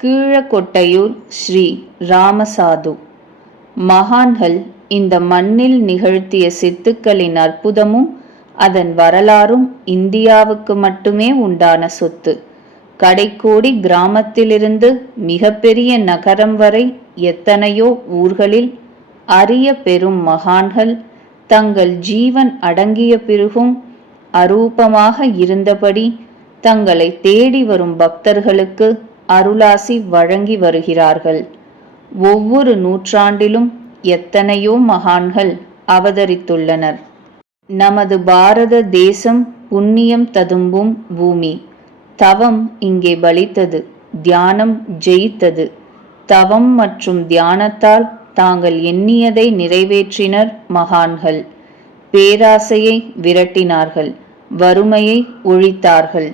கீழக்கொட்டையூர் ஸ்ரீ ராமசாது. மகான்கள் இந்த மண்ணில் நிகழ்த்திய சித்துக்களின் அற்புதமும் அதன் வரலாறும் இந்தியாவுக்கு மட்டுமே உண்டான சொத்து. கடைக்கோடி கிராமத்திலிருந்து மிகப்பெரிய நகரம் வரை எத்தனையோ ஊர்களில் அரிய பெரும் மகான்கள் தங்கள் ஜீவன் அடங்கிய பிறகும் அரூபமாக இருந்தபடி தங்களை தேடி வரும் பக்தர்களுக்கு அருளாசி வழங்கி வருகிறார்கள். ஒவ்வொரு நூற்றாண்டிலும் எத்தனையோ மகான்கள் அவதரித்துள்ளனர். நமது பாரத தேசம் புண்ணியம் ததும்பும் பூமி. தவம் இங்கே பலித்தது, தியானம் ஜெயித்தது. தவம் மற்றும் தியானத்தால் தாங்கள் எண்ணியதை நிறைவேற்றினர் மகான்கள். பேராசையை விரட்டினார்கள், வறுமையை ஒழித்தார்கள்.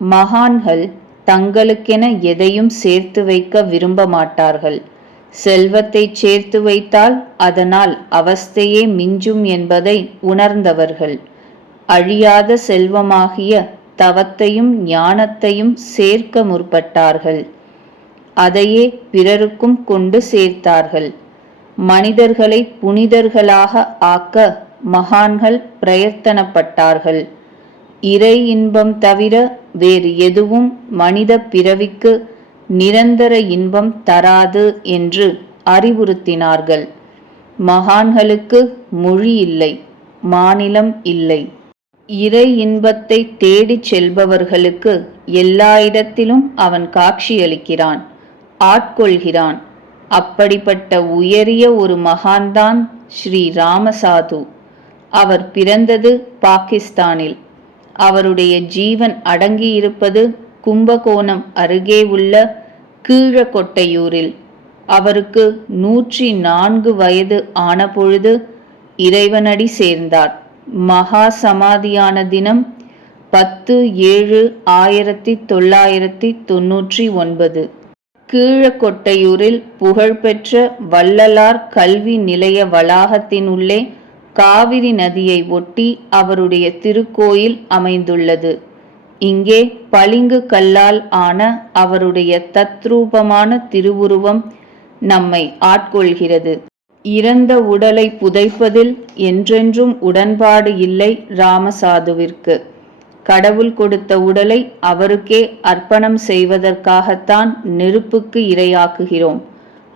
மகான்கள் தங்களுக்கென எதையும் சேர்த்து வைக்க விரும்ப மாட்டார்கள். செல்வத்தை சேர்த்து வைத்தால் அதனால் அவஸ்தையே மிஞ்சும் என்பதை உணர்ந்தவர்கள். அழியாத செல்வமாகிய தவத்தையும் ஞானத்தையும் சேர்க்க முற்பட்டார்கள். அதையே பிறருக்கும் கொண்டு சேர்த்தார்கள். மனிதர்களை புனிதர்களாக ஆக்க மகான்கள் பிரயத்தனப்பட்டார்கள். இறை இன்பம் தவிர வேறு எதுவும் மனித பிறவிக்கு நிரந்தர இன்பம் தராது என்று அறிவுறுத்தினார்கள். மகான்களுக்கு மொழி இல்லை, மாநிலம் இல்லை. இறை இன்பத்தை தேடிச் செல்பவர்களுக்கு எல்லா இடத்திலும் அவன் காட்சியளிக்கிறான், ஆட்கொள்கிறான். அப்படிப்பட்ட உயரிய ஒரு மகான்தான் ஸ்ரீ ராமசாது. அவர் பிறந்தது பாகிஸ்தானில். அவருடைய ஜீவன் அடங்கியிருப்பது கும்பகோணம் அருகே உள்ள கீழக்கொட்டையூரில். அவருக்கு 104 வயது ஆனபொழுது இறைவனடி சேர்ந்தார். மகா சமாதியான தினம் 10/7/1999. கீழக்கொட்டையூரில் புகழ்பெற்ற வள்ளலார் கல்வி நிலைய வளாகத்தின் உள்ளே காவிரி நதியை ஒட்டி அவருடைய திருக்கோயில் அமைந்துள்ளது. இங்கே பளிங்கு கல்லால் ஆன அவருடைய தத்ரூபமான திருவுருவம் நம்மை ஆட்கொள்கிறது. இறந்த உடலை புதைப்பதில் என்றென்றும் உடன்பாடு இல்லை ராமசாதுவிற்கு. கடவுள் கொடுத்த உடலை அவருக்கே அர்ப்பணம் செய்வதற்காகத்தான் நெருப்புக்கு இரையாக்குகிறோம்.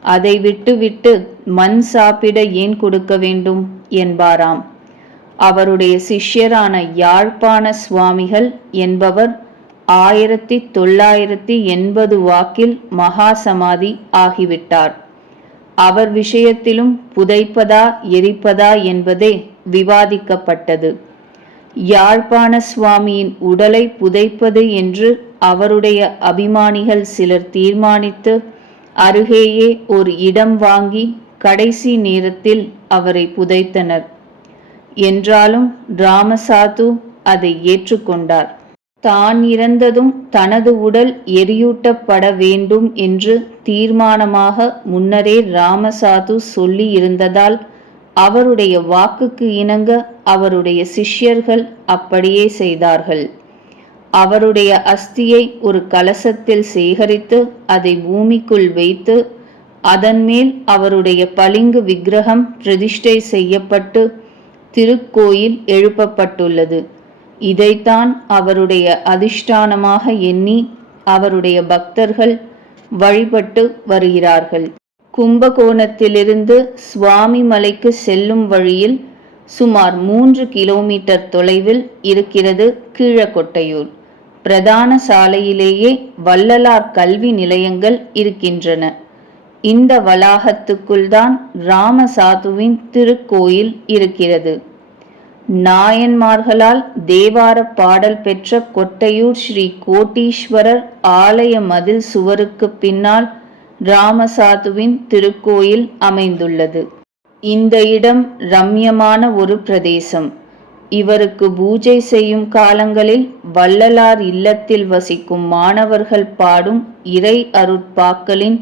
அதை விட்டுவிட்டு மண் சாப்பிட ஏன் கொடுக்க வேண்டும் என்பாராம். அவருடைய சிஷ்யரான யாழ்ப்பாண சுவாமிகள் என்பவர் 1980 வாக்கில் மகா சமாதி ஆகிவிட்டார். அவர் விஷயத்திலும் புதைப்பதா எரிப்பதா என்பதே விவாதிக்கப்பட்டது. யாழ்ப்பாண சுவாமியின் உடலை புதைப்பது என்று அவருடைய அபிமானிகள் சிலர் தீர்மானித்து அருகேயே ஒரு இடம் வாங்கி கடைசி நேரத்தில் அவரை புதைத்தனர். என்றாலும் ராமசாது அதை ஏற்றுக்கொண்டார். தான் இறந்ததும் தனது உடல் எரியூட்டப்பட வேண்டும் என்று தீர்மானமாக முன்னரே ராமசாது சொல்லி இருந்ததால் அவருடைய வாக்குக்கு இணங்க அவருடைய சிஷ்யர்கள் அப்படியே செய்தார்கள். அவருடைய அஸ்தியை ஒரு கலசத்தில் சேகரித்து அதை பூமிக்குள் வைத்து அதன் மேல் அவருடைய பளிங்கு விக்கிரகம் பிரதிஷ்டை செய்யப்பட்டு திருக்கோயில் எழுப்பப்பட்டுள்ளது. இதைத்தான் அவருடைய அதிஷ்டானமாக எண்ணி அவருடைய பக்தர்கள் வழிபட்டு வருகிறார்கள். கும்பகோணத்திலிருந்து சுவாமி மலைக்கு செல்லும் வழியில் சுமார் 3 கிலோமீட்டர் தொலைவில் இருக்கிறது கீழக்கொட்டையூர். பிரதான சாலையிலேயே வள்ளலார் கல்வி நிலையங்கள் இருக்கின்றன. இந்த வளாகத்துக்குள் தான் ராமசாதுவின் திருக்கோயில் இருக்கிறது. நாயன்மார்களால் தேவார பாடல் பெற்ற கொட்டையூர் ஸ்ரீ கோட்டீஸ்வரர் ஆலய மதில் சுவருக்கு பின்னால் ராமசாதுவின் திருக்கோயில் அமைந்துள்ளது. இந்த இடம் ரம்யமான ஒரு பிரதேசம். இவருக்கு பூஜை செய்யும் காலங்களில் வள்ளலார் இல்லத்தில் வசிக்கும் மாணவர்கள் பாடும் இறை அருட்பாக்களின்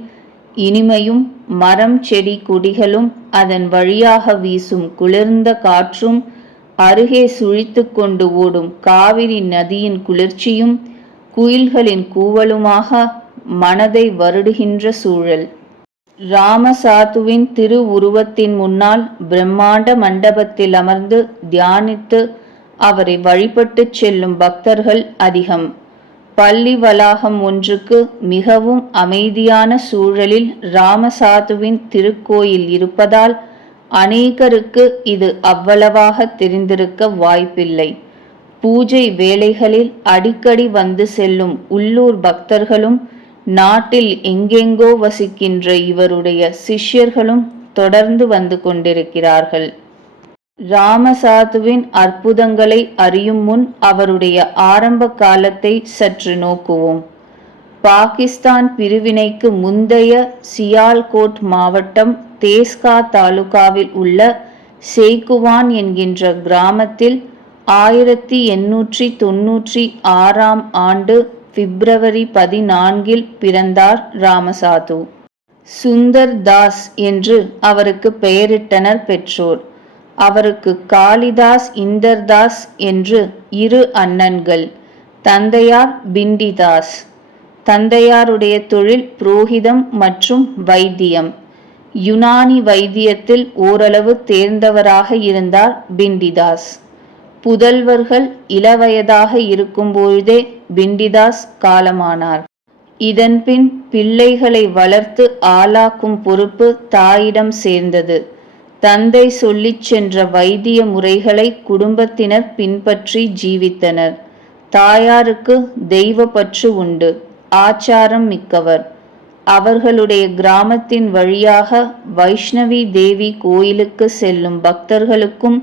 இனிமையும் மரம் செடி கொடிகளும் அதன் வழியாக வீசும் குளிர்ந்த காற்றும் அருகே சுழித்து கொண்டு ஓடும் காவிரி நதியின் குளிர்ச்சியும் குயில்களின் கூவலுமாக மனதை வருடுகின்ற சூழல். ராமசாதுவின் திருவுருவத்தின் முன்னால் பிரம்மாண்ட மண்டபத்தில் அமர்ந்து தியானித்து அவரை வழிபட்டுச் செல்லும் பக்தர்கள் அதிகம். பள்ளி வளாகம் ஒன்றுக்கு மிகவும் அமைதியான சூழலில் ராமசாதுவின் திருக்கோயில் இருப்பதால் அநேகருக்கு இது அவ்வளவாக தெரிந்திருக்க வாய்ப்பில்லை. பூஜை வேளைகளில் அடிக்கடி வந்து செல்லும் உள்ளூர் பக்தர்களும் நாட்டில் எங்கெங்கோ வசிக்கின்ற இவருடைய சிஷ்யர்களும் தொடர்ந்து வந்து கொண்டிருக்கிறார்கள். ராமசாதுவின் அற்புதங்களை அறியும் முன் அவருடைய ஆரம்ப காலத்தை சற்று நோக்குவோம். பாகிஸ்தான் பிரிவினைக்கு முந்தைய சியால்கோட் மாவட்டம் தேஸ்கா தாலுகாவில் உள்ள சேக்குவான் என்கின்ற கிராமத்தில் 1896 ஆண்டு பிப்ரவரி 14 பிறந்தார் ராமசாது. சுந்தர் தாஸ் என்று அவருக்கு பெயரிட்டனர் பெற்றோர். அவருக்கு காளிதாஸ் இந்தர்தாஸ் என்று 2 அண்ணன்கள். தந்தையார் பிண்டிதாஸ். தந்தையாருடைய தொழில் புரோகிதம் மற்றும் வைத்தியம். யுனானி வைத்தியத்தில் ஓரளவு தேர்ந்தவராக இருந்தார் பிண்டிதாஸ். புதல்வர்கள் இளவயதாக இருக்கும்பொழுதே பிண்டிதாஸ் காலமானார். இதன்பின் பிள்ளைகளை வளர்த்து ஆளாக்கும் பொறுப்பு தாயிடம் சேர்ந்தது. தந்தை சொல்லிச் சென்ற வைத்திய முறைகளை குடும்பத்தினர் பின்பற்றி ஜீவித்தனர். தாயாருக்கு தெய்வ பற்று உண்டு, ஆச்சாரம் மிக்கவர். அவர்களுடைய கிராமத்தின் வழியாக வைஷ்ணவி தேவி கோயிலுக்கு செல்லும் பக்தர்களுக்கும்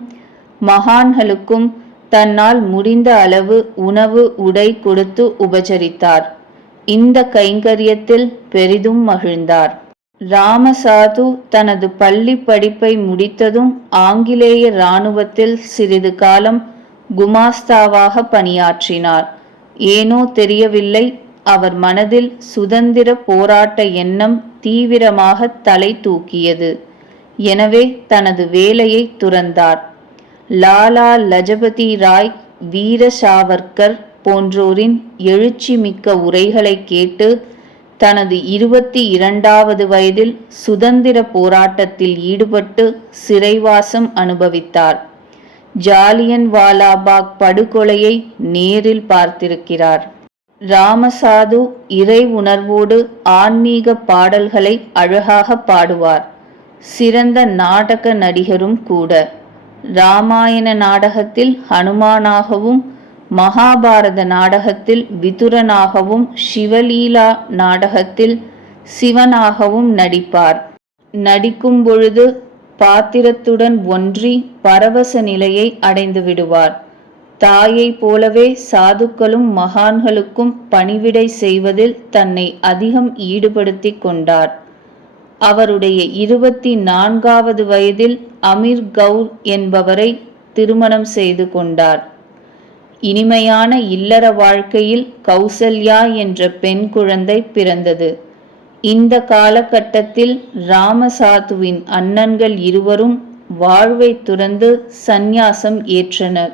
மகான்களுக்கும் தன்னால் முடிந்த அளவு உணவு உடை கொடுத்து உபசரித்தார். இந்த கைங்கரியத்தில் பெரிதும் மகிழ்ந்தார். ராமசாது தனது பள்ளி படிப்பை முடித்ததும் ஆங்கிலேய இராணுவத்தில் சிறிது காலம் குமாஸ்தாவாக பணியாற்றினார். ஏனோ தெரியவில்லை, அவர் மனதில் சுதந்திர போராட்ட எண்ணம் தீவிரமாக தலை தூக்கியது. எனவே தனது வேலையை துறந்தார். லாலா லஜபதி ராய், வீர சாவர்கர் போன்றோரின் எழுச்சி மிக்க உரைகளை கேட்டு தனது 22வது வயதில் சுதந்திர போராட்டத்தில் ஈடுபட்டு சிறைவாசம் அனுபவித்தார். ஜாலியன் வாலாபாக் படுகொலையை நேரில் பார்த்திருக்கிறார். ராமசாது இறை உணர்வோடு ஆன்மீக பாடல்களை அழகாக பாடுவார். சிறந்த நாடக நடிகரும் கூட. இராமாயண நாடகத்தில் ஹனுமானாகவும், மகாபாரத நாடகத்தில் விதுரனாகவும், சிவலீலா நாடகத்தில் சிவனாகவும் நடிப்பார். நடிக்கும் பொழுது பாத்திரத்துடன் ஒன்றி பரவச நிலையை அடைந்து விடுவார். தாயை போலவே சாதுக்களும் மகான்களுக்கும் பணிவிடை செய்வதில் தன்னை அதிகம் ஈடுபடுத்தி கொண்டார். அவருடைய 24வது வயதில் அமீர் கவுர் என்பவரை திருமணம் செய்து கொண்டார். இனிமையான இல்லற வாழ்க்கையில் கௌசல்யா என்ற பெண் குழந்தை பிறந்தது. இந்த காலகட்டத்தில் ராமசாதுவின் அண்ணன்கள் இருவரும் வாழ்வை துறந்து சந்நியாசம் ஏற்றனர்.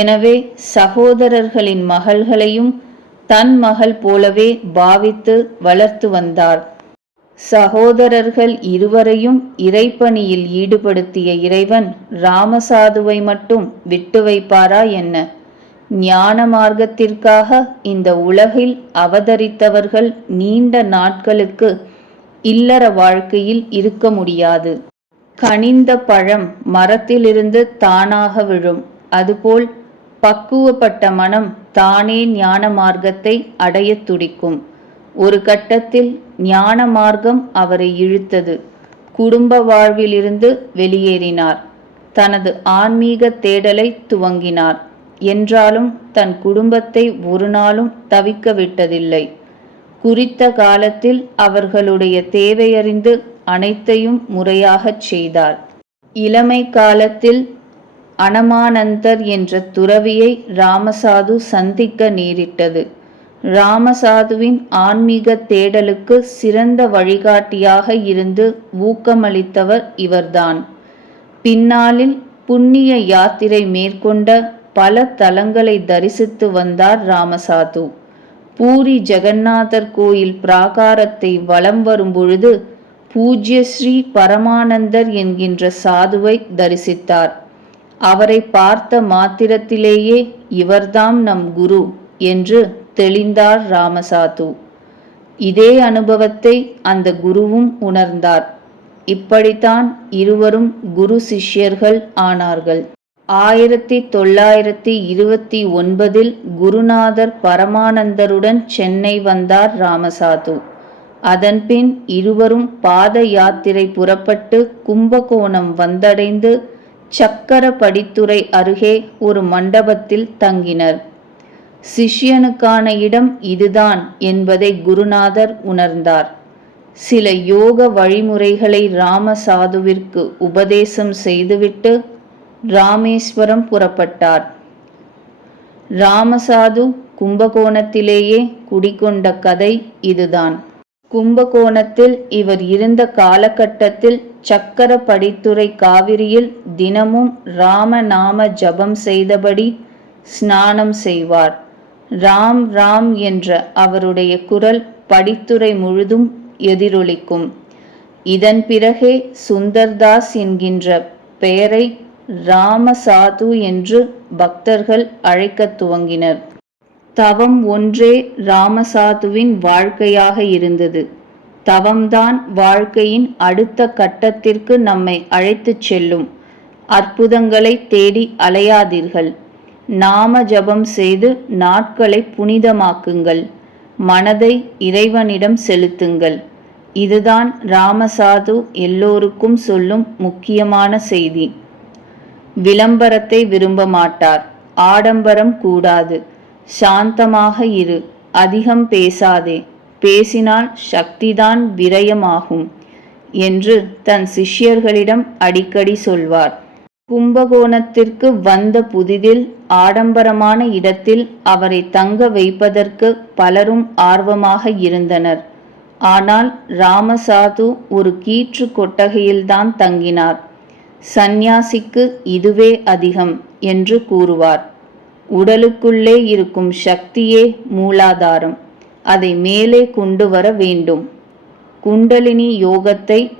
எனவே சகோதரர்களின் மகள்களையும் தன் மகள் போலவே பாவித்து வளர்த்து வந்தார். சகோதரர்கள் இருவரையும் இறைப்பணியில் ஈடுபடுத்திய இறைவன் ராமசாதுவை மட்டும் விட்டு வைப்பாரா என்ன? ஞான மார்க்கத்திற்காக இந்த உலகில் அவதரித்தவர்கள் நீண்ட நாட்களுக்கு இல்லற வாழ்க்கையில் இருக்க முடியாது. கனிந்த பழம் மரத்திலிருந்து தானாக விழும். அதுபோல் பக்குவப்பட்ட மனம் தானே ஞான மார்க்கத்தை அடைய துடிக்கும். ஒரு கட்டத்தில் ஞான மார்க்கம் அவரை இழுத்தது. குடும்ப வாழ்விலிருந்து வெளியேறினார். தனது ஆன்மீக தேடலை துவங்கினார். என்றாலும் தன் குடும்பத்தை ஒரு நாளும் தவிக்க விட்டதில்லை. குறித்த காலத்தில் அவர்களுடைய தேவையறிந்து அனைத்தையும் முறையாகச் செய்தார். இளமை காலத்தில் அனமானந்தர் என்ற துறவியை ராமசாது சந்திக்க நேரிட்டது. ராமசாதுவின் ஆன்மீக தேடலுக்கு சிறந்த வழிகாட்டியாக இருந்து ஊக்கமளித்தவர் இவர்தான். பின்னாளில் புண்ணிய யாத்திரை மேற்கொண்ட பல தலங்களை தரிசித்து வந்தார் ராமசாது. பூரி ஜெகந்நாதர் கோயில் பிராகாரத்தை வலம் வரும்பொழுது பூஜ்ய ஸ்ரீ பரமானந்தர் என்கின்ற சாதுவை தரிசித்தார். அவரை பார்த்த மாத்திரத்திலேயே இவர்தாம் நம் குரு என்று தெளிந்தார் ராமசாது. இதே அனுபவத்தை அந்த குருவும் உணர்ந்தார். இப்படித்தான் இருவரும் குரு சிஷ்யர்கள் ஆனார்கள். 1929 குருநாதர் பரமானந்தருடன் சென்னை வந்தார் ராமசாது. அதன்பின் இருவரும் பாத யாத்திரை புறப்பட்டு கும்பகோணம் வந்தடைந்து சக்கர படித்துறை அருகே ஒரு மண்டபத்தில் தங்கினர். சிஷ்யனுக்கான இடம் இதுதான் என்பதை குருநாதர் உணர்ந்தார். சில யோக வழிமுறைகளை ராமசாதுவிற்கு உபதேசம் செய்துவிட்டு ராமேஸ்வரம் புறப்பட்டார். ராமசாது கும்பகோணத்திலேயே குடிகொண்ட கதை இதுதான். கும்பகோணத்தில் இவர் இருந்த காலகட்டத்தில் சக்கர படித்துறை காவிரியில் தினமும் ராமநாம ஜபம் செய்தபடி ஸ்நானம் செய்வார். ராம் ராம் என்ற அவருடைய குரல் படித்துறை முழுதும் எதிரொலிக்கும். இதன் பிறகே சுந்தர்தாஸ் என்கின்ற பெயரை ராமசாது என்று பக்தர்கள் அழைக்கத் துவங்கினர். தவம் ஒன்றே ராமசாதுவின் வாழ்க்கையாக இருந்தது. தவம்தான் வாழ்க்கையின் அடுத்த கட்டத்திற்கு நம்மை அழைத்துச் செல்லும். அற்புதங்களை தேடி அலையாதீர்கள். நாம ஜபம் செய்து நாட்களை புனிதமாக்குங்கள். மனதை இறைவனிடம் செலுத்துங்கள். இதுதான் ராமசாது எல்லோருக்கும் சொல்லும் முக்கியமான செய்தி. விளம்பரத்தை விரும்ப மாட்டார். ஆடம்பரம் கூடாது. சாந்தமாக இரு. அதிகம் பேசாதே. பேசினால் சக்திதான் விரயமாகும் என்று தன் சிஷ்யர்களிடம் அடிக்கடி சொல்வார். கும்பகோணத்திற்கு வந்த புதிதில் ஆடம்பரமான இடத்தில் அவரை தங்க வைப்பதற்கு பலரும் ஆர்வமாக இருந்தனர். ஆனால் ராமசாது ஒரு கீற்று கொட்டகையில்தான் தங்கினார். சந்நியாசிக்கு இதுவே அதிகம் என்று கூறுவார். உடலுக்குள்ளே இருக்கும் சக்தியே மூலாதாரம். அதை மேலே கொண்டு வர வேண்டும். குண்டலினி யோகத்தை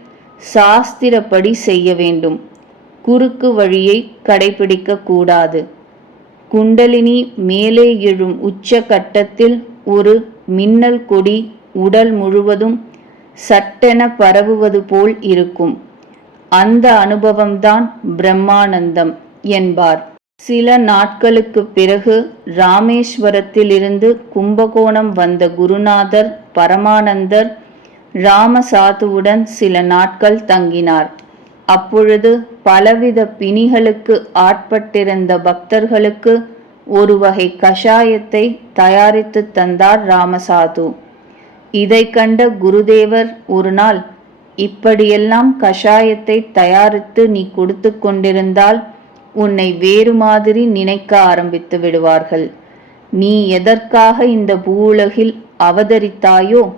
சாஸ்திரப்படி செய்ய வேண்டும். குறுக்கு வழியை கடைபிடிக்க கூடாது. குண்டலினி மேலே எழும் உச்ச கட்டத்தில் ஒரு மின்னல் கொடி உடல் முழுவதும் சட்டென பரவுவது போல் இருக்கும். அந்த அனுபவம்தான் பிரம்மானந்தம் என்பார். சில நாட்களுக்கு பிறகு ராமேஸ்வரத்திலிருந்து கும்பகோணம் வந்த குருநாதர் பரமானந்தர் ராமசாதுவுடன் சில நாட்கள் தங்கினார். அப்பொழுது பலவித பிணிகளுக்கு ஆட்பட்டிருந்த பக்தர்களுக்கு ஒரு வகை கஷாயத்தை தயாரித்து தந்தார் ராமசாது. இதை கண்ட குருதேவர் ஒரு நாள், இப்படியெல்லாம் கஷாயத்தை தயாரித்து நீ கொடுத்து கொண்டிருந்தால் உன்னை வேறு மாதிரி நினைக்க ஆரம்பித்து விடுவார்கள். நீ எதற்காக இந்த பூவுலகில் அவதரித்தாயோ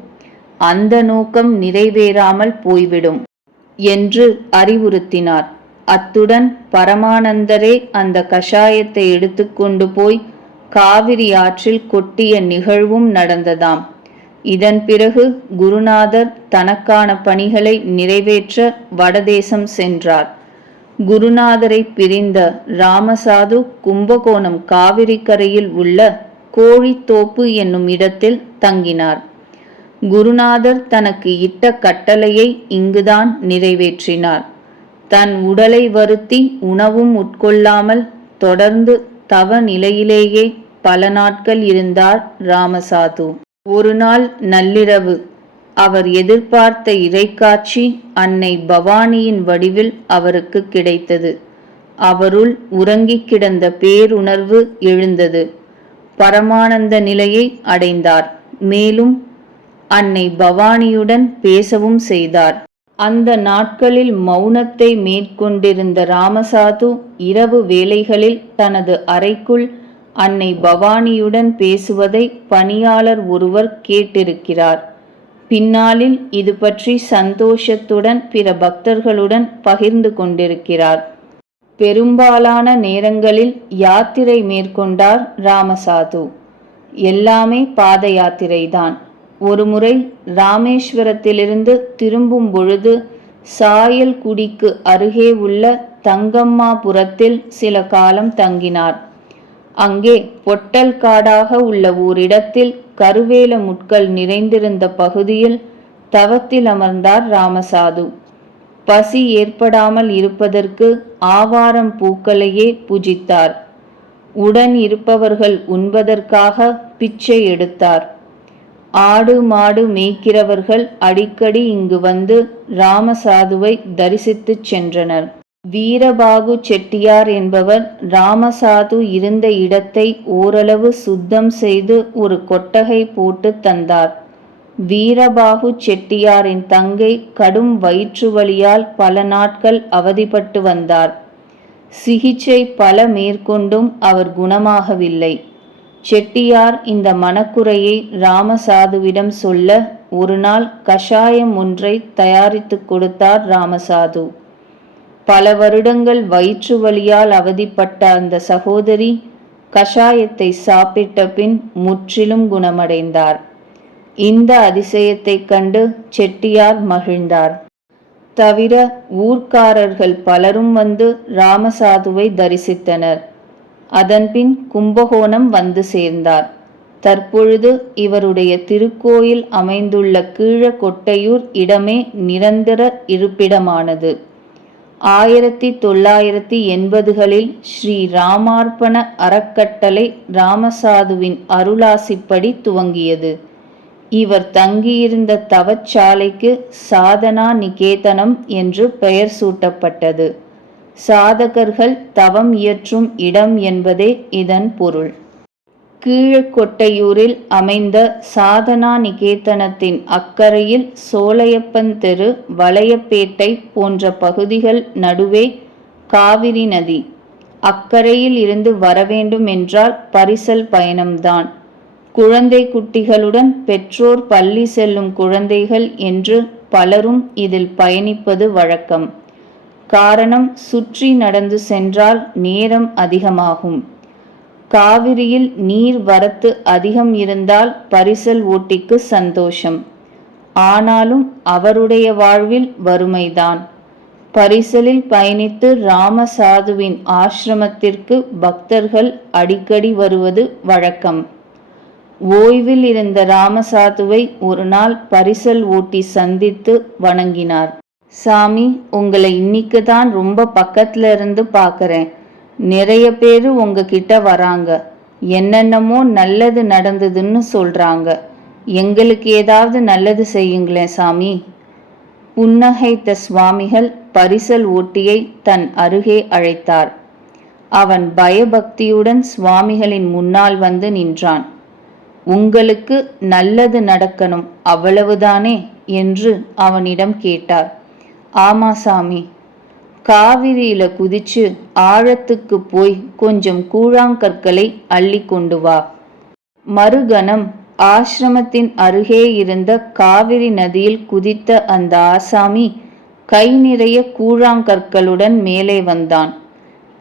அந்த நோக்கம் நிறைவேறாமல் போய்விடும் என்று அறிவுறுத்தினார். அத்துடன் பரமானந்தரே அந்த கஷாயத்தை எடுத்துக்கொண்டு போய் காவிரி ஆற்றில் கொட்டிய நிகழ்வும் நடந்ததாம். இதன் பிறகு குருநாதர் தனக்கான பணிகளை நிறைவேற்ற வடதேசம் சென்றார். குருநாதரை பிரிந்த ராமசாது கும்பகோணம் காவிரி கரையில் உள்ள கோழித்தோப்பு என்னும் இடத்தில் தங்கினார். குருநாதர் தனக்கு இட்ட கட்டளையை இங்குதான் நிறைவேற்றினார். தன் உடலை வருத்தி உணவும் உட்கொள்ளாமல் தொடர்ந்து தவ நிலையிலேயே பல நாட்கள் இருந்தார் ராமசாது. ஒரு நாள் நள்ளிரவு அவர் எதிர்பார்த்த இறைக்காட்சி அன்னை பவானியின் வடிவில் அவருக்கு கிடைத்தது. அவருள் உறங்கிக் கிடந்த பேருணர்வு எழுந்தது. பரமானந்த நிலையை அடைந்தார். மேலும் அன்னை பவானியுடன் பேசவும் செய்தார். அந்த நாட்களில் மௌனத்தை மேற்கொண்டிருந்த ராமசாது இரவு வேளைகளில் தனது அறைக்குள் அன்னை பவானியுடன் பேசுவதை பணியாளர் ஒருவர் கேட்டிருக்கிறார். பின்னாளில் இது பற்றி சந்தோஷத்துடன் பிற பக்தர்களுடன் பகிர்ந்து கொண்டிருக்கிறார். பெரும்பாலான நேரங்களில் யாத்திரை மேற்கொண்டார் ராமசாது. எல்லாமே பாத யாத்திரைதான். ஒருமுறை ராமேஸ்வரத்திலிருந்து திரும்பும் பொழுது சாயல்குடிக்கு அருகே உள்ள தங்கம்மாபுரத்தில் சில காலம் தங்கினார். அங்கே பொட்டல் காடாக உள்ள ஓரிடத்தில் கருவேல முட்கள் நிறைந்திருந்த பகுதியில் தவத்தில் அமர்ந்தார் ராமசாது. பசி ஏற்படாமல் இருப்பதற்கு ஆவாரம் பூக்களையே பூஜித்தார். உடன் இருப்பவர்கள் உண்பதற்காக பிச்சை எடுத்தார். ஆடு மாடு மேய்க்கிறவர்கள் அடிக்கடி இங்கு வந்து ராமசாதுவை தரிசித்துச் சென்றனர். வீரபாகு செட்டியார் என்பவர் ராமசாது இருந்த இடத்தை ஓரளவு சுத்தம் செய்து ஒரு கொட்டகை போட்டு தந்தார். வீரபாகு செட்டியாரின் தங்கை கடும் வயிற்று வலியால் பல நாட்கள் அவதிப்பட்டு வந்தார். சிகிச்சை பல மேற்கொண்டும் அவர் குணமாகவில்லை. செட்டியார் இந்த மனக்குறையை ராமசாதுவிடம் சொல்ல ஒரு நாள் கஷாயம் ஒன்றை தயாரித்து கொடுத்தார் ராமசாது. பல வருடங்கள் வயிற்று வலியால் அவதிப்பட்ட அந்த சகோதரி கஷாயத்தை சாப்பிட்ட பின் முற்றிலும் குணமடைந்தார். இந்த அதிசயத்தை கண்டு செட்டியார் மகிழ்ந்தார். தவிர ஊர்க்காரர்கள் பலரும் வந்து ராமசாதுவை தரிசித்தனர். அதன்பின் கும்பகோணம் வந்து சேர்ந்தார். தற்பொழுது இவருடைய திருக்கோயில் அமைந்துள்ள கீழக்கொட்டையூர் இடமே நிரந்தர இருப்பிடமானது. 1980களில் ஸ்ரீ ராமார்ப்பண அறக்கட்டளை ராமசாதுவின் அருளாசிப்படி துவங்கியது. இவர் தங்கியிருந்த தவச்சாலைக்கு சாதனா நிகேதனம் என்று பெயர் சூட்டப்பட்டது. சாதகர்கள் தவம் இயற்றும் இடம் என்பதே இதன் பொருள். கீழக்கொட்டையூரில் அமைந்த சாதனா நிகேதனத்தின் அக்கரையில் சோலையப்பன் தெரு, வளையப்பேட்டை போன்ற பகுதிகள் நடுவே காவிரி நதி. அக்கரையில் இருந்து வரவேண்டும் என்றால் பரிசல் பயணம்தான். குழந்தை குட்டிகளுடன் பெற்றோர் பள்ளி செல்லும் குழந்தைகள் என்று பலரும் இதில் பயணிப்பது வழக்கம். காரணம், சுற்றி நடந்து சென்றால் நேரம் அதிகமாகும். காவிரியில் நீர் வரத்து அதிகம் இருந்தால் பரிசல் ஓட்டிக்கு சந்தோஷம். ஆனாலும் அவருடைய வாழ்வில் வறுமைதான். பரிசலில் பயணித்து ராமசாதுவின் ஆசிரமத்திற்கு பக்தர்கள் அடிக்கடி வருவது வழக்கம். ஓய்வில் இருந்த ராமசாதுவை ஒரு நாள் பரிசல் ஓட்டி சந்தித்து வணங்கினார். சாமி, உங்களை இன்னைக்கு தான் ரொம்ப பக்கத்துல இருந்து பார்க்கறேன். நிறைய பேரு உங்ககிட்ட வராங்க. என்னென்னமோ நல்லது நடந்ததுன்னு சொல்றாங்க. எங்களுக்கு ஏதாவது நல்லது செய்யுங்களேன் சாமி. புன்னகைத்த சுவாமிகள் பரிசல் ஓட்டியை தன் அருகே அழைத்தார். அவன் பயபக்தியுடன் சுவாமிகளின் முன்னால் வந்து நின்றான். உங்களுக்கு நல்லது நடக்கணும், அவ்வளவுதானே என்று அவனிடம் கேட்டார். ஆமா சாமி. காவிரியில குதிச்சு ஆழத்துக்கு போய் கொஞ்சம் கூழாங்கற்களை அள்ளி கொண்டு வா. மறுகணம் ஆசிரமத்தின் அருகே இருந்த காவிரி நதியில் குதித்த அந்த ஆசாமி கை நிறைய கூழாங்கற்களுடன் மேலே வந்தான்.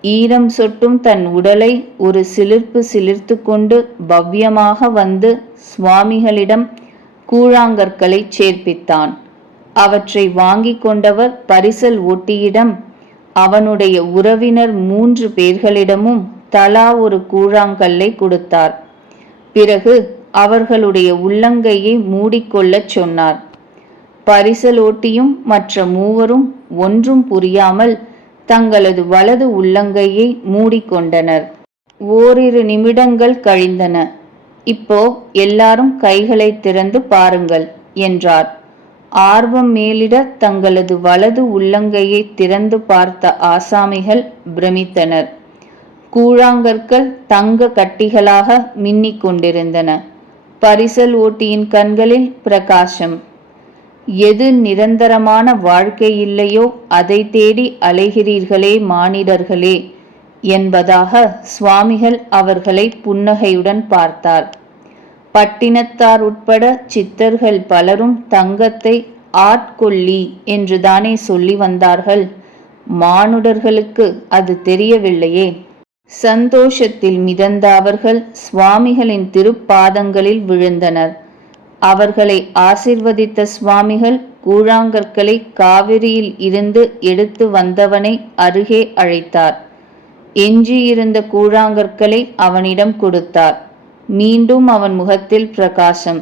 ஈரம் சொட்டும் தன் உடலை ஒரு சிலிர்ப்பு சிலிர்த்து கொண்டு பவ்யமாக வந்து சுவாமிகளிடம் கூழாங்கற்களை சேர்ப்பித்தான். அவற்றை வாங்கி கொண்டவர் பரிசல் ஓட்டியிடம் அவனுடைய உறவினர் 3 பேர்களிடமும் தலா ஒரு கூழாங்கல்லை கொடுத்தார். பிறகு அவர்களுடைய உள்ளங்கையை மூடிக்கொள்ளச் சொன்னார். பரிசல் ஓட்டியும் மற்ற மூவரும் ஒன்றும் புரியாமல் தங்களது வலது உள்ளங்கையை மூடிக்கொண்டனர். ஓரிரு நிமிடங்கள் கழிந்தன. இப்போ எல்லாரும் கைகளை திறந்து பாருங்கள் என்றார். ஆர்வம் மேலிட தங்களது வலது உள்ளங்கையை திறந்து பார்த்த ஆசாமிகள் பிரமித்தனர். கூழாங்கற்கள் தங்க கட்டிகளாக மின்னிக் கொண்டிருந்தன. பரிசல் ஓட்டியின் கண்களில் பிரகாசம். எது நிரந்தரமான வாழ்க்கை இல்லையோ அதை தேடி அலைகிறீர்களே மானிடர்களே என்பதாக சுவாமிகள் அவர்களை புன்னகையுடன் பார்த்தார். பட்டினத்தார் உட்பட சித்தர்கள் பலரும் தங்கத்தை ஆட்கொள்ளி என்றுதானே சொல்லி வந்தார்கள். மானுடர்களுக்கு அது தெரியவில்லையே. சந்தோஷத்தில் மிதந்த அவர்கள் சுவாமிகளின் திருப்பாதங்களில் விழுந்தனர். அவர்களை ஆசிர்வதித்த சுவாமிகள் கூழாங்கற்களை காவிரியில் இருந்து எடுத்து வந்தவனை அருகே அழைத்தார். எஞ்சியிருந்த கூழாங்கற்களை அவனிடம் கொடுத்தார். மீண்டும் அவன் முகத்தில் பிரகாசம்.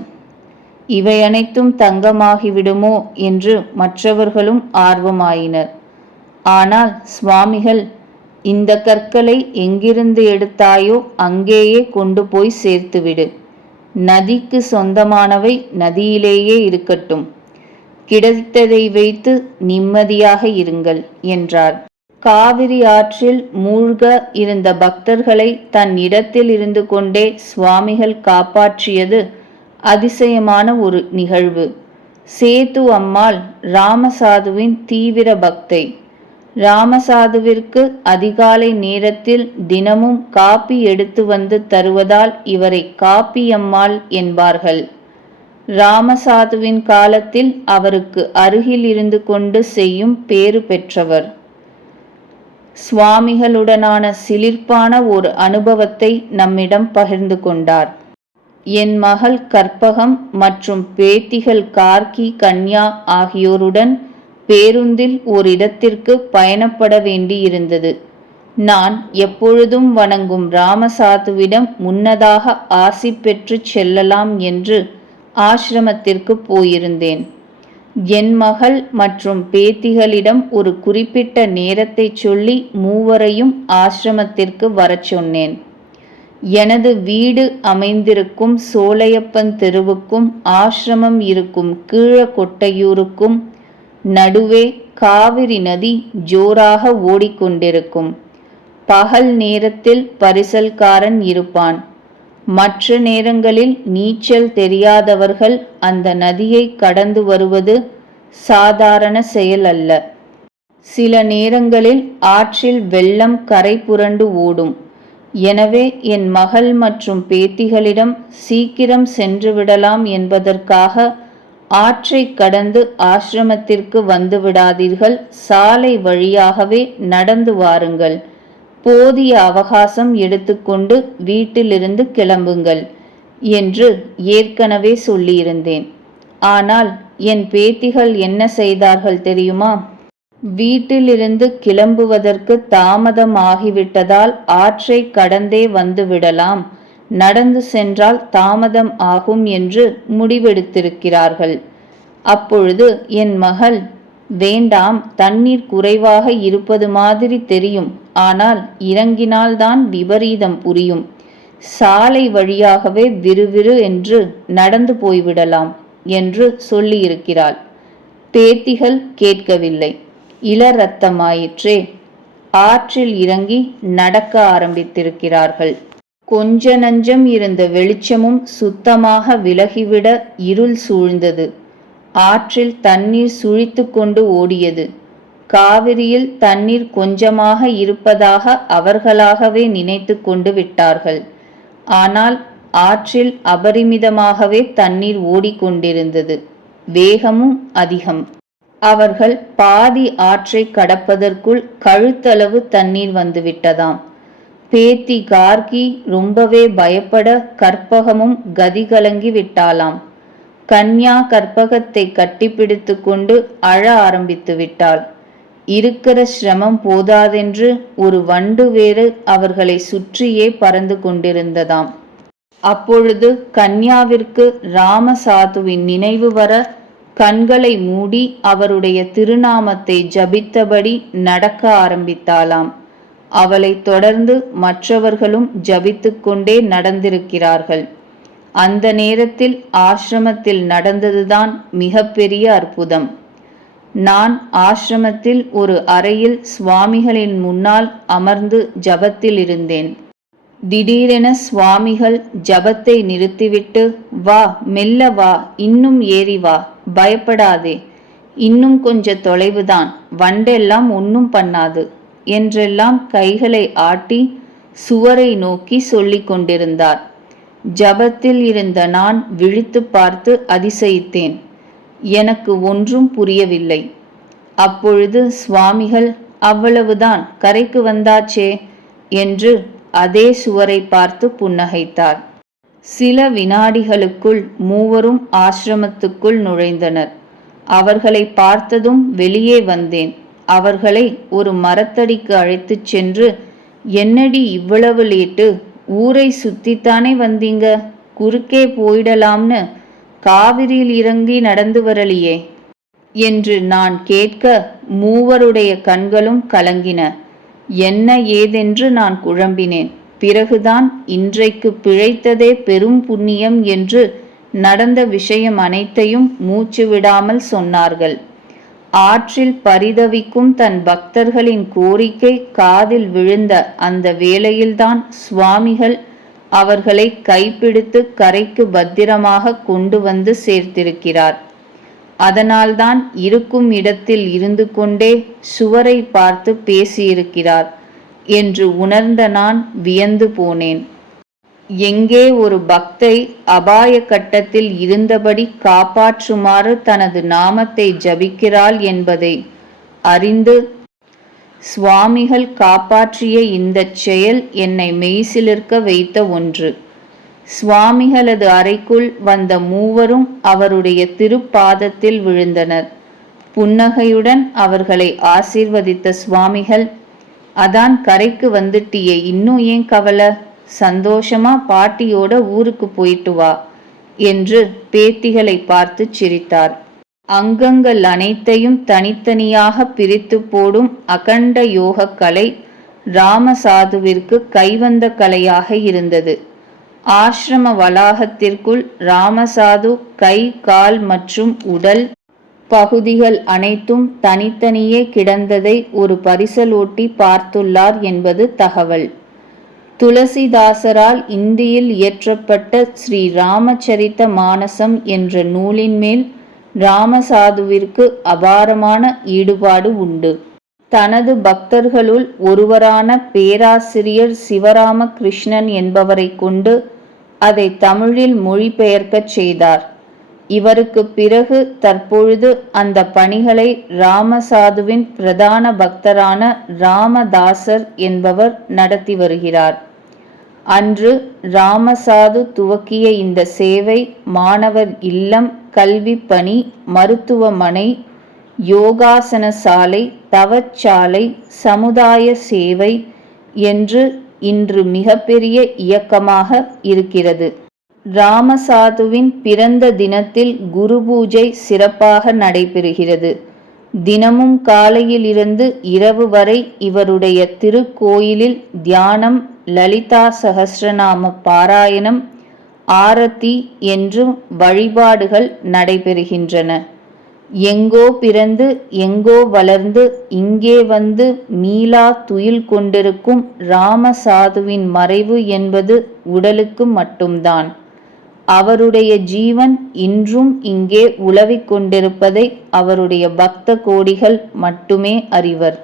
இவை அனைத்தும் தங்கமாகிவிடுமோ என்று மற்றவர்களும் ஆர்வமாயினர். ஆனால் சுவாமிகள், இந்த கற்களை எங்கிருந்து எடுத்தாயோ அங்கேயே கொண்டு போய் சேர்த்துவிடு. நதிக்கு சொந்தமானவை நதியிலேயே இருக்கட்டும். கிடைத்ததை வைத்து நிம்மதியாக இருங்கள் என்றார். காவிரி ஆற்றில் மூழ்க இருந்த பக்தர்களை தன் இடத்தில் இருந்து கொண்டே சுவாமிகள் காப்பாற்றியது அதிசயமான ஒரு நிகழ்வு. சேது அம்மாள் ராமசாதுவின் தீவிர பக்தை. ராமசாதுவிற்கு அதிகாலை நேரத்தில் தினமும் காப்பி எடுத்து வந்து தருவதால் இவரை காப்பியம்மாள் என்பார்கள். ராமசாதுவின் காலத்தில் அவருக்கு அருகில் இருந்து கொண்டு செய்யும் பேறு பெற்றவர். சுவாமிகளுடனான சிலிர்ப்பான ஒரு அனுபவத்தை நம்மிடம் பகிர்ந்து கொண்டார். என் மகள் கற்பகம் மற்றும் பேத்திகள் கார்கி, கன்யா ஆகியோருடன் பேருந்தில் ஓரிடத்திற்கு பயணப்பட வேண்டியிருந்தது. நான் எப்பொழுதும் வணங்கும் ராமசாதுவிடம் முன்னதாக ஆசி பெற்று செல்லலாம் என்று ஆசிரமத்திற்கு போயிருந்தேன். என் மகள் மற்றும் பேத்திகளிடம் ஒரு குறிப்பிட்ட நேரத்தை சொல்லி மூவரையும் ஆசிரமத்திற்கு வரச் சொன்னேன். எனது வீடு அமைந்திருக்கும் சோலையப்பன் தெருவுக்கும் ஆசிரமம் இருக்கும் கீழக்கொட்டையூருக்கும் நடுவே காவிரி நதி ஜோராக ஓடிக்கொண்டிருக்கும். பகல் நேரத்தில் பரிசல்காரன் இருப்பான். மற்ற நேரங்களில் நீச்சல் தெரியாதவர்கள் அந்த நதியை கடந்து வருவது சாதாரண செயல் அல்ல. சில நேரங்களில் ஆற்றில் வெள்ளம் கரை புரண்டு ஓடும். எனவே என் மகள் மற்றும் பேத்திகளிடம் சீக்கிரம் சென்று விடலாம் என்பதற்காக ஆற்றை கடந்து ஆசிரமத்திற்கு வந்து விடாதீர்கள், சாலை வழியாகவே நடந்து வாருங்கள், போதிய அவகாசம் எடுத்துக்கொண்டு வீட்டிலிருந்து கிளம்புங்கள் என்று ஏற்கனவே சொல்லியிருந்தேன். ஆனால் என் பேத்திகள் என்ன செய்தார்கள் தெரியுமா? வீட்டிலிருந்து கிளம்புவதற்கு தாமதம் ஆகிவிட்டதால் ஆற்றை கடந்தே வந்து விடலாம், நடந்து சென்றால் தாமதம் ஆகும் என்று முடிவெடுத்திருக்கிறார்கள். அப்பொழுது என் மகள், வேண்டாம், தண்ணீர் குறைவாக இருப்பது மாதிரி தெரியும், ஆனால் இறங்கினால்தான் விபரீதம் புரியும், சாலை வழியாகவே விறுவிறு என்று நடந்து போய்விடலாம் என்று சொல்லியிருக்கிறாள். பேத்திகள் கேட்கவில்லை. இளரத்தமாயிற்றே. ஆற்றில் இறங்கி நடக்க ஆரம்பித்திருக்கிறார்கள். கொஞ்ச நஞ்சம் இருந்த வெளிச்சமும் சுத்தமாக விலகிவிட இருள் சூழ்ந்தது. ஆற்றில் தண்ணீர் சுழித்து கொண்டு ஓடியது. காவிரியில் தண்ணீர் கொஞ்சமாக இருப்பதாக அவர்களாகவே நினைத்து கொண்டு விட்டார்கள். ஆனால் ஆற்றில் அபரிமிதமாகவே தண்ணீர் ஓடிக்கொண்டிருந்தது. வேகமும் அதிகம். அவர்கள் பாதி ஆற்றை கடப்பதற்குள் கழுத்தளவு தண்ணீர் வந்துவிட்டதாம். பேத்தி கார்கி ரொம்பவே பயப்பட கற்பகமும் கதிகலங்கி விட்டாளாம். கன்யா கற்பகத்தை கட்டிப்பிடித்து கொண்டு அழ ஆரம்பித்து விட்டாள். இருக்கிற சிரமம் போதாதென்று ஒரு வண்டு வேறு அவர்களை சுற்றியே பறந்து கொண்டிருந்ததாம். அப்பொழுது கன்யாவிற்கு ராமசாதுவின் நினைவு வர கண்களை மூடி அவருடைய திருநாமத்தை ஜபித்தபடி நடக்க ஆரம்பித்தாளாம். அவளை தொடர்ந்து மற்றவர்களும் ஜபித்து கொண்டே நடந்திருக்கிறார்கள். அந்த நேரத்தில் ஆசிரமத்தில் நடந்ததுதான் மிகப்பெரிய அற்புதம். நான் ஆசிரமத்தில் ஒரு அறையில் சுவாமிகளின் முன்னால் அமர்ந்து ஜபத்தில் இருந்தேன். திடீரென சுவாமிகள் ஜபத்தை நிறுத்திவிட்டு, வா, மெல்ல வா, இன்னும் ஏறி வா, பயப்படாதே, இன்னும் கொஞ்ச தொலைவுதான், வண்டெல்லாம் ஒன்னும் பண்ணாது என்றெல்லாம் கைகளை ஆட்டி சுவரை நோக்கி சொல்லிக் கொண்டிருந்தார். ஜபத்தில் இருந்த நான் விழித்து பார்த்து அதிசயித்தேன். எனக்கு ஒன்றும் புரியவில்லை. அப்பொழுது சுவாமிகள், அவ்வளவுதான், கரைக்கு வந்தாச்சே என்று அதே சுவரை பார்த்து புன்னகைத்தார். சில வினாடிகளுக்குள் மூவரும் ஆசிரமத்துக்குள் நுழைந்தனர். அவர்களை பார்த்ததும் வெளியே வந்தேன். அவர்களை ஒரு மரத்தடிக்கு அழைத்துச் சென்று, என்னடி இவ்வளவு லேட்டு? ஊரை சுத்தித்தானே வந்தீங்க? குறுக்கே போயிடலாம்னு காவிரியில் இறங்கி நடந்து வரலியே என்று நான் கேட்க, மூவருடைய கண்களும் கலங்கின. என்ன ஏதென்று நான் குழம்பினேன். பிறகுதான் இன்றைக்கு பிழைத்ததே பெரும் புண்ணியம் என்று நடந்த விஷயம் அனைத்தையும் மூச்சு விடாமல் சொன்னார்கள். ஆற்றில் பரிதவிக்கும் தன் பக்தர்களின் கோரிக்கை காதில் விழுந்த அந்த வேளையில்தான் சுவாமிகள் அவர்களை கைப்பிடித்து கரைக்கு பத்திரமாக கொண்டு வந்து சேர்த்திருக்கிறார். அதனால்தான் இருக்கும் இடத்தில் இருந்து கொண்டே சுவரை பார்த்து பேசியிருக்கிறார் என்று உணர்ந்த நான் வியந்து போனேன். எங்கே ஒரு பக்தை அபாய கட்டத்தில் இருந்தபடி காப்பாற்றுமாறு தனது நாமத்தை ஜபிக்கிறாள் என்பதை அறிந்து சுவாமிகள் காப்பாற்றிய இந்தச் செயல் என்னை மெய்சிலிர்க்க வைத்த ஒன்று. சுவாமிகளது அறைக்குள் வந்த மூவரும் அவருடைய திருப்பாதத்தில் விழுந்தனர். புன்னகையுடன் அவர்களை ஆசீர்வதித்த சுவாமிகள், அதான் கரைக்கு வந்துட்டியே, இன்னும் ஏன் கவலை? சந்தோஷமா பாட்டியோட ஊருக்கு போயிட்டு வா என்று பேத்திகளை பார்த்து சிரித்தார். அங்கங்கள் அனைத்தையும் தனித்தனியாக பிரித்து போடும் அகண்ட யோக கலை ராமசாதுவிற்கு கைவந்த கலையாக இருந்தது. ஆசிரம வளாகத்திற்குள் ராமசாது கை, கால் மற்றும் உடல் பகுதிகள் அனைத்தும் தனித்தனியே கிடந்ததை ஒரு பரிசலோட்டி பார்த்துள்ளார் என்பது தகவல். துளசிதாசரால் இந்தியில் இயற்றப்பட்ட ஸ்ரீ ராமச்சரித்த மானசம் என்ற நூலின் மேல் ராமசாதுவிற்கு அபாரமான ஈடுபாடு உண்டு. தனது பக்தர்களுள் ஒருவரான பேராசிரியர் சிவராமகிருஷ்ணன் என்பவரை கொண்டு அதை தமிழில் மொழிபெயர்க்கச் செய்தார். இவருக்கு பிறகு தற்பொழுது அந்த பணிகளை ராமசாதுவின் பிரதான பக்தரான ராமதாசர் என்பவர் நடத்தி வருகிறார். அன்று ராமசாது துவக்கிய இந்த சேவை மாணவர் இல்லம், கல்வி பணி, மருத்துவமனை, யோகாசன சாலை, தவச்சாலை, சமுதாய சேவை என்று இன்று மிகப்பெரிய இயக்கமாக இருக்கிறது. ராமசாதுவின் பிறந்த தினத்தில் குரு பூஜை சிறப்பாக நடைபெறுகிறது. தினமும் காலையில் இருந்து இரவு வரை இவருடைய திருக்கோயிலில் தியானம், லலிதா சகஸ்ரநாம பாராயணம், ஆரத்தி என்று வழிபாடுகள் நடைபெறுகின்றன. எங்கோ பிறந்து எங்கோ வளர்ந்து இங்கே வந்து மீளா துயில் கொண்டிருக்கும் ராமசாதுவின் மறைவு என்பது உடலுக்கு மட்டும்தான். அவருடைய ஜீவன் இன்றும் இங்கே உலவிக் கொண்டிருப்பதை அவருடைய பக்த கோடிகள் மட்டுமே அறிவர்.